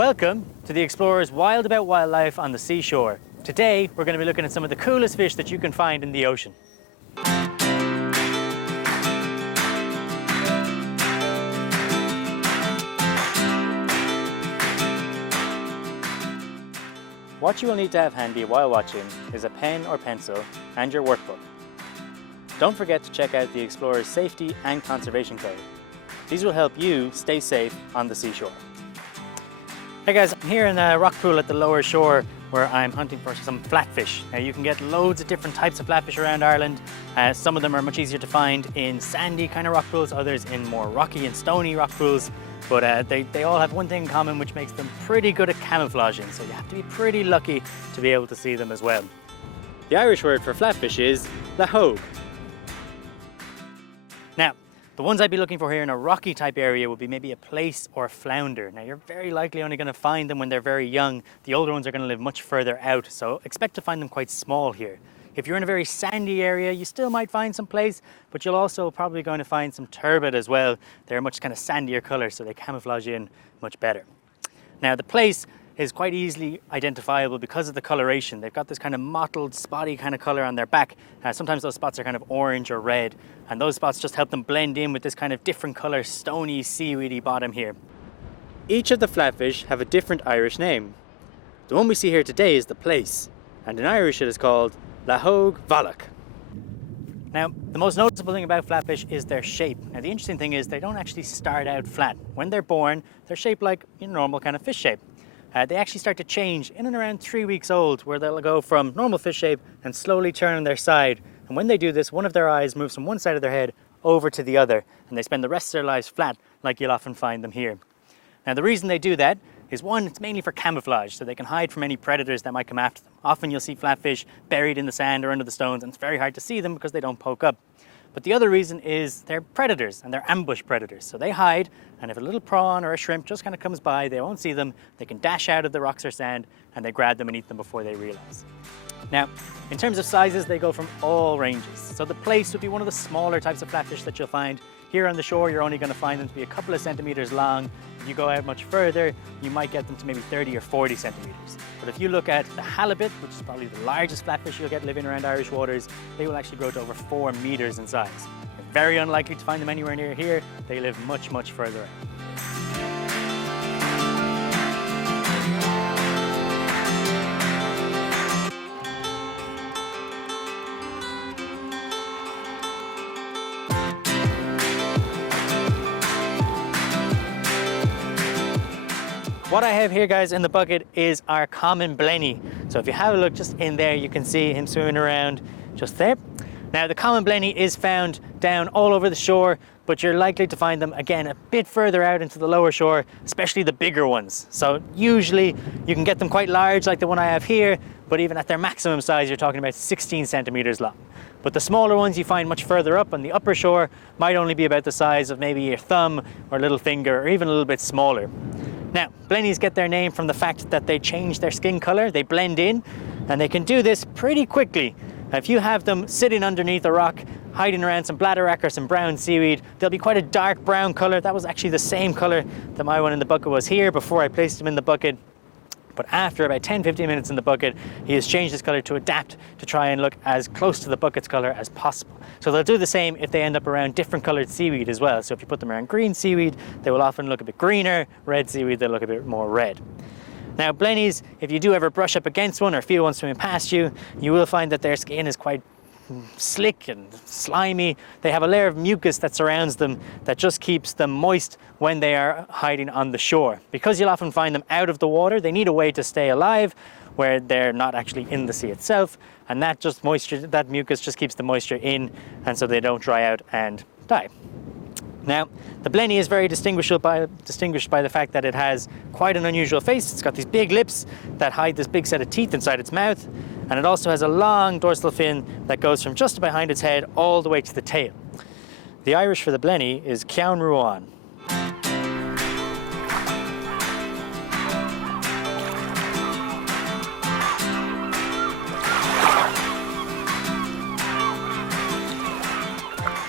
Welcome to the Explorer's Wild About Wildlife on the Seashore. Today, we're going to be looking at some of the coolest fish that you can find in the ocean. What you will need to have handy while watching is a pen or pencil and your workbook. Don't forget to check out the Explorer's Safety and Conservation Code. These will help you stay safe on the seashore. Hey guys, I'm here in a rock pool at the lower shore where I'm hunting for some flatfish. Now you can get loads of different types of flatfish around Ireland. Some of them are much easier to find in sandy kind of rock pools, others in more rocky and stony rock pools. But they all have one thing in common which makes them pretty good at camouflaging, so you have to be pretty lucky to be able to see them as well. The Irish word for flatfish is lahogue. Now, the ones I'd be looking for here in a rocky type area would be maybe a plaice or a flounder. Now you're very likely only going to find them when they're very young. The older ones are going to live much further out, so expect to find them quite small here. If you're in a very sandy area, you still might find some plaice, but you'll also probably going to find some turbot as well. They're much kind of sandier colour, so they camouflage in much better. Now the plaice is quite easily identifiable because of the coloration. They've got this kind of mottled, spotty kind of colour on their back. Sometimes those spots are kind of orange or red, and those spots just help them blend in with this kind of different colour, stony, seaweedy bottom here. Each of the flatfish have a different Irish name. The one we see here today is the plaice, and in Irish it is called lahogue valach. Now, the most noticeable thing about flatfish is their shape. Now, the interesting thing is they don't actually start out flat. When they're born, they're shaped like a normal kind of fish shape. They actually start to change in and around 3 weeks old, where they'll go from normal fish shape and slowly turn on their side. And when they do this, one of their eyes moves from one side of their head over to the other, and they spend the rest of their lives flat, like you'll often find them here. Now, the reason they do that is, one, it's mainly for camouflage, so they can hide from any predators that might come after them. Often you'll see flatfish buried in the sand or under the stones, and it's very hard to see them because they don't poke up. But the other reason is they're predators, and they're ambush predators. So they hide, and if a little prawn or a shrimp just kind of comes by, they won't see them, they can dash out of the rocks or sand, and they grab them and eat them before they realize. Now, in terms of sizes, they go from all ranges. So the plaice would be one of the smaller types of flatfish that you'll find. Here on the shore, you're only going to find them to be a couple of centimeters long. If you go out much further, you might get them to maybe 30 or 40 centimeters. But if you look at the halibut, which is probably the largest flatfish you'll get living around Irish waters, they will actually grow to over 4 meters in size. You're very unlikely to find them anywhere near here. They live much, much further out. What I have here, guys, in the bucket is our common blenny. So if you have a look just in there, you can see him swimming around just there. Now, the common blenny is found down all over the shore, but you're likely to find them, again, a bit further out into the lower shore, especially the bigger ones. So usually you can get them quite large, like the one I have here, but even at their maximum size, you're talking about 16 centimeters long. But the smaller ones you find much further up on the upper shore might only be about the size of maybe your thumb or little finger, or even a little bit smaller. Now, blennies get their name from the fact that they change their skin color, they blend in, and they can do this pretty quickly. If you have them sitting underneath a rock, hiding around some bladderwrack or some brown seaweed, they'll be quite a dark brown color. That was actually the same color that my one in the bucket was here before I placed him in the bucket. But after about 10-15 minutes in the bucket, he has changed his color to adapt to try and look as close to the bucket's color as possible. So they'll do the same if they end up around different colored seaweed as well. So if you put them around green seaweed, they will often look a bit greener. Red seaweed, they'll look a bit more red. Now, blennies, if you do ever brush up against one or feel one swimming past you, you will find that their skin is quite slick and slimy. They have a layer of mucus that surrounds them that just keeps them moist when they are hiding on the shore. Because you'll often find them out of the water, they need a way to stay alive where they're not actually in the sea itself, and that mucus just keeps the moisture in, and so they don't dry out and die. Now, the blenny is very distinguished by the fact that it has quite an unusual face. It's got these big lips that hide this big set of teeth inside its mouth, and it also has a long dorsal fin that goes from just behind its head all the way to the tail. The Irish for the blenny is ceann ruáin.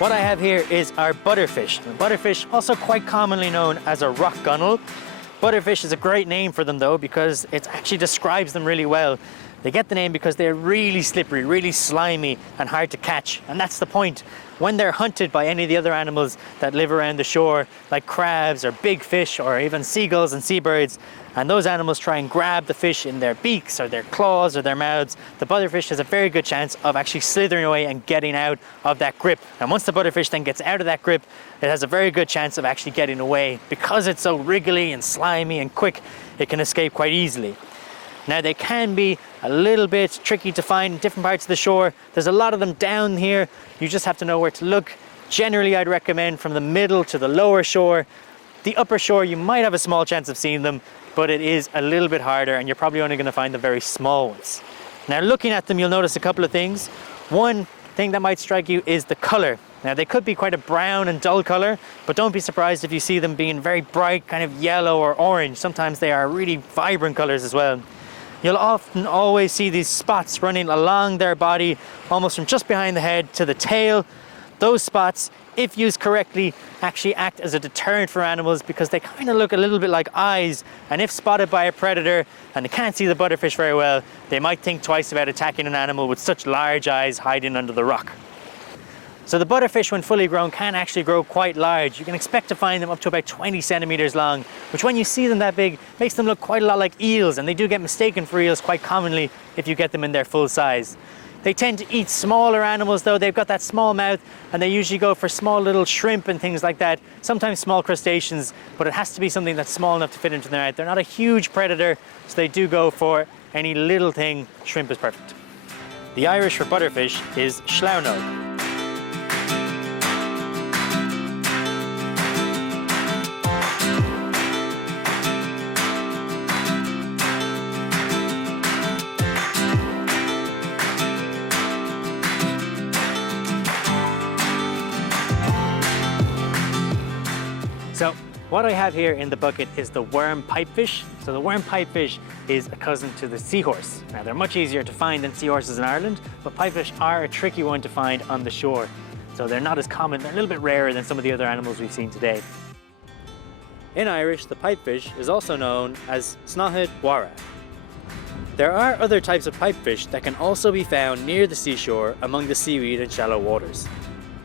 What I have here is our butterfish. The butterfish, also quite commonly known as a rock gunnel. Butterfish is a great name for them though, because it actually describes them really well. They get the name because they're really slippery, really slimy and hard to catch. And that's the point. When they're hunted by any of the other animals that live around the shore, like crabs or big fish or even seagulls and seabirds, and those animals try and grab the fish in their beaks or their claws or their mouths, the butterfish has a very good chance of actually slithering away and getting out of that grip. And once the butterfish then gets out of that grip, it has a very good chance of actually getting away. Because it's so wriggly and slimy and quick, it can escape quite easily. Now they can be a little bit tricky to find in different parts of the shore. There's a lot of them down here. You just have to know where to look. Generally, I'd recommend from the middle to the lower shore. The upper shore, you might have a small chance of seeing them, but it is a little bit harder and you're probably only going to find the very small ones. Now looking at them, you'll notice a couple of things. One thing that might strike you is the color. Now they could be quite a brown and dull color, but don't be surprised if you see them being very bright, kind of yellow or orange. Sometimes they are really vibrant colors as well. You'll often always see these spots running along their body, almost from just behind the head to the tail. Those spots, if used correctly, actually act as a deterrent for animals because they kind of look a little bit like eyes. And if spotted by a predator and they can't see the butterfish very well, they might think twice about attacking an animal with such large eyes hiding under the rock. So the butterfish, when fully grown, can actually grow quite large. You can expect to find them up to about 20 centimeters long, which when you see them that big, makes them look quite a lot like eels, and they do get mistaken for eels quite commonly if you get them in their full size. They tend to eat smaller animals though. They've got that small mouth and they usually go for small little shrimp and things like that, sometimes small crustaceans, but it has to be something that's small enough to fit into their mouth. They're not a huge predator, so they do go for any little thing. Shrimp is perfect. The Irish for butterfish is slaughnog. So what I have here in the bucket is the worm pipefish. So the worm pipefish is a cousin to the seahorse. Now they're much easier to find than seahorses in Ireland, but pipefish are a tricky one to find on the shore. So they're not as common, they're a little bit rarer than some of the other animals we've seen today. In Irish, the pipefish is also known as snahad wara. There are other types of pipefish that can also be found near the seashore among the seaweed and shallow waters.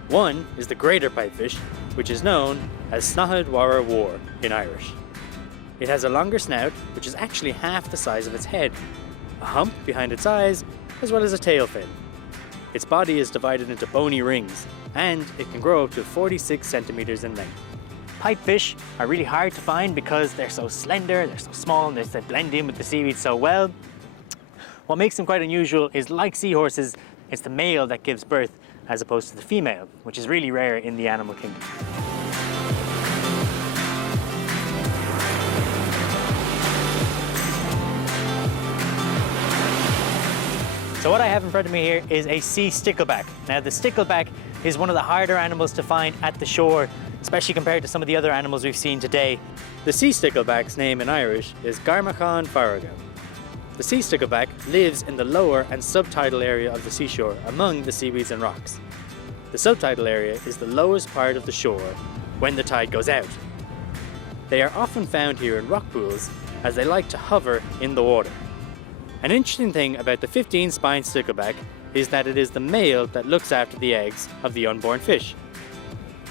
One is the greater pipefish, which is known as snahad wara war in Irish. It has a longer snout, which is actually half the size of its head, a hump behind its eyes, as well as a tail fin. Its body is divided into bony rings, and it can grow up to 46 centimeters in length. Pipefish are really hard to find because they're so slender, they're so small, and they blend in with the seaweed so well. What makes them quite unusual is, like seahorses, it's the male that gives birth as opposed to the female, which is really rare in the animal kingdom. So what I have in front of me here is a sea stickleback. Now the stickleback is one of the harder animals to find at the shore, especially compared to some of the other animals we've seen today. The sea stickleback's name in Irish is Garmachan farraga. The sea stickleback lives in the lower and subtidal area of the seashore among the seaweeds and rocks. The subtidal area is the lowest part of the shore when the tide goes out. They are often found here in rock pools as they like to hover in the water. An interesting thing about the 15-spined stickleback is that it is the male that looks after the eggs of the unborn fish.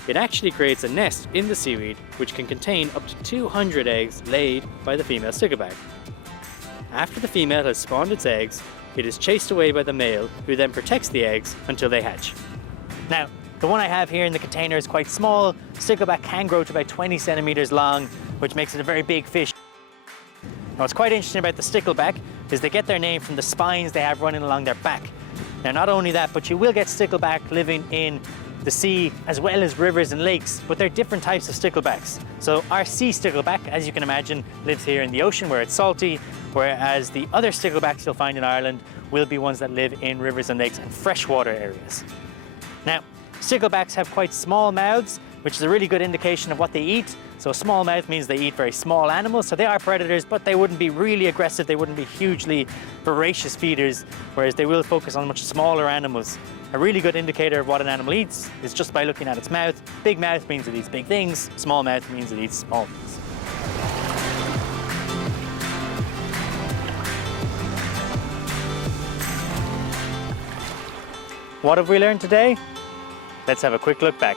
It actually creates a nest in the seaweed which can contain up to 200 eggs laid by the female stickleback. After the female has spawned its eggs, it is chased away by the male, who then protects the eggs until they hatch. Now, the one I have here in the container is quite small. Stickleback can grow to about 20 centimeters long, which makes it a very big fish. Now, what's quite interesting about the stickleback is they get their name from the spines they have running along their back. Now, not only that, but you will get stickleback living in the sea as well as rivers and lakes, but they're different types of sticklebacks. So our sea stickleback, as you can imagine, lives here in the ocean where it's salty, whereas the other sticklebacks you'll find in Ireland will be ones that live in rivers and lakes and freshwater areas. Now, sticklebacks have quite small mouths, which is a really good indication of what they eat. So a small mouth means they eat very small animals, so they are predators, but they wouldn't be really aggressive, they wouldn't be hugely voracious feeders, whereas they will focus on much smaller animals. A really good indicator of what an animal eats is just by looking at its mouth. Big mouth means it eats big things, small mouth means it eats small things. What have we learned today? Let's have a quick look back.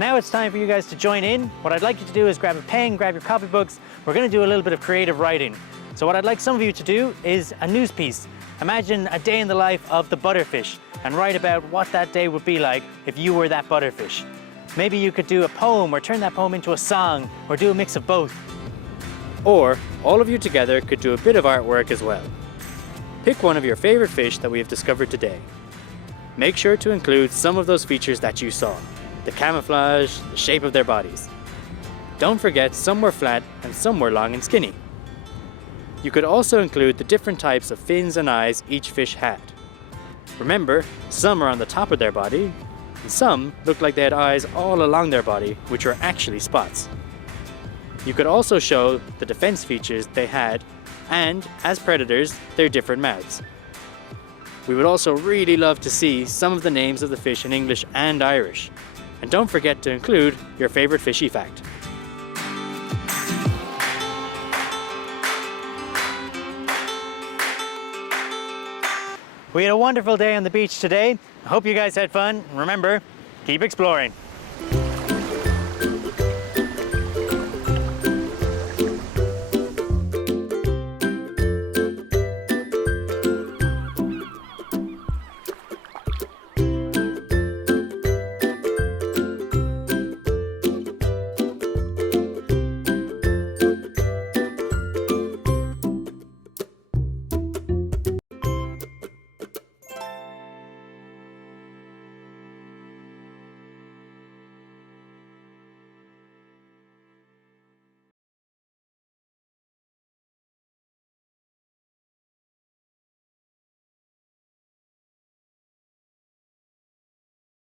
Now it's time for you guys to join in. What I'd like you to do is grab a pen, grab your copybooks. We're going to do a little bit of creative writing. So what I'd like some of you to do is a news piece. Imagine a day in the life of the butterfish and write about what that day would be like if you were that butterfish. Maybe you could do a poem or turn that poem into a song or do a mix of both. Or all of you together could do a bit of artwork as well. Pick one of your favorite fish that we have discovered today. Make sure to include some of those features that you saw. The camouflage, the shape of their bodies. Don't forget some were flat and some were long and skinny. You could also include the different types of fins and eyes each fish had. Remember, some are on the top of their body, and some looked like they had eyes all along their body, which were actually spots. You could also show the defense features they had, and, as predators, their different mouths. We would also really love to see some of the names of the fish in English and Irish. And don't forget to include your favorite fishy fact. We had a wonderful day on the beach today. I hope you guys had fun. Remember, keep exploring.